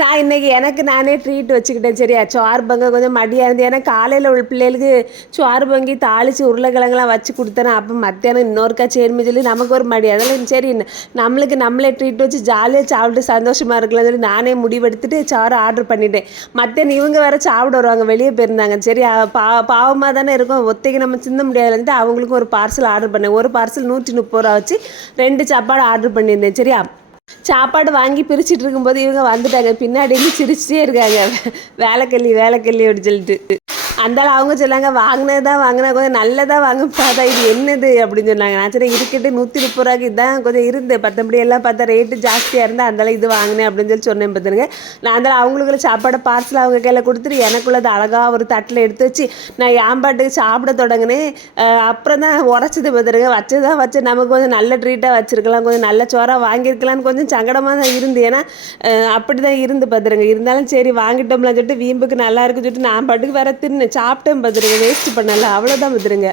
நான் இன்னைக்கு எனக்கு நானே ட்ரீட் வச்சுக்கிட்டேன். சரியா சோறு பங்க கொஞ்சம் மடியாக இருந்து ஏன்னா காலையில் உள்ள பிள்ளைகளுக்கு சோறு பங்கி தாளித்து உருளைக்கிழங்குலாம் வச்சு கொடுத்தேன் அப்போ மத்தியானம் இன்னொருக்கா சரின்னு சொல்லி நமக்கு ஒரு மடி. அதெல்லாம் சரி நம்மளுக்கு நம்மளே ட்ரீட் வச்சு ஜாலியாக சாப்பிட்டு சந்தோஷமாக இருக்கலாம் சொல்லி நானே முடிவெடுத்துட்டு சோறு ஆர்டர் பண்ணிட்டேன். மத்தியானம் இவங்க வேற சாப்பிட வருவாங்க வெளியே போயிருந்தாங்க. சரி பா பாவமாக தானே இருக்கும். ஒத்தைக்கு நம்ம சிந்த முடியாதுலேருந்து அவங்களுக்கும் ஒரு பார்சல் ஆர்டர் பண்ணேன். ஒரு பார்சல் நூற்றி முப்பது ரூபா வச்சு ரெண்டு சாப்பாடு ஆர்டர் பண்ணியிருந்தேன். சரியா? சாப்பாடு வாங்கி பிரிச்சுட்டு இருக்கும்போது இவங்க வந்துட்டாங்க. பின்னாடி இருந்து சிரிச்சிட்டே இருக்காங்க. வேலைக்கல்லி வேலைக்கல்லி அப்படின்னு சொல்லிட்டு. அந்தாலும் அவங்க சொன்னாங்க வாங்கினது தான் வாங்கினா கொஞ்சம் நல்லதாக வாங்க பார்த்தா இது என்னது அப்படின்னு சொன்னாங்க. நான் சரி இருக்கட்டு நூற்றி முப்பது ரூபாய்க்கு இதான் கொஞ்சம் இருந்து பத்தபடி எல்லாம் பார்த்தா ரேட்டு ஜாஸ்தியாக இருந்தால் அந்தளவு இது வாங்கினேன் அப்படின்னு சொல்லி சொன்னேன் பார்த்துருங்க நான் அந்த அவங்களுக்குள்ள சாப்பாடு பார்சல் அவங்க கையில் கொடுத்துட்டு எனக்குள்ளது அழகாக ஒரு தட்டில் எடுத்து வச்சு நான் என் பாட்டுக்கு சாப்பிட தொடங்கினேன். அப்புறம் தான் உரைச்சது பார்த்துருங்க வச்சு தான் வச்சு நமக்கு கொஞ்சம் நல்ல ட்ரீட்டாக வச்சுருக்கலாம் கொஞ்சம் நல்ல சோறாக வாங்கியிருக்கலாம்னு கொஞ்சம் சங்கடமாக தான் இருந்து. ஏன்னா அப்படி தான் இருந்து பார்த்துருங்க இருந்தாலும் சரி வாங்கிட்டோம்லாம் சொல்லிட்டு வீம்புக்கு நல்லா இருக்குன்னு சொல்லிட்டு நான் பாட்டுக்கு வேற தின்னு. சாப்பிட்டேன் பதிருங்க வேஸ்ட் பண்ணலை. அவ்வளோதான் பதிருங்க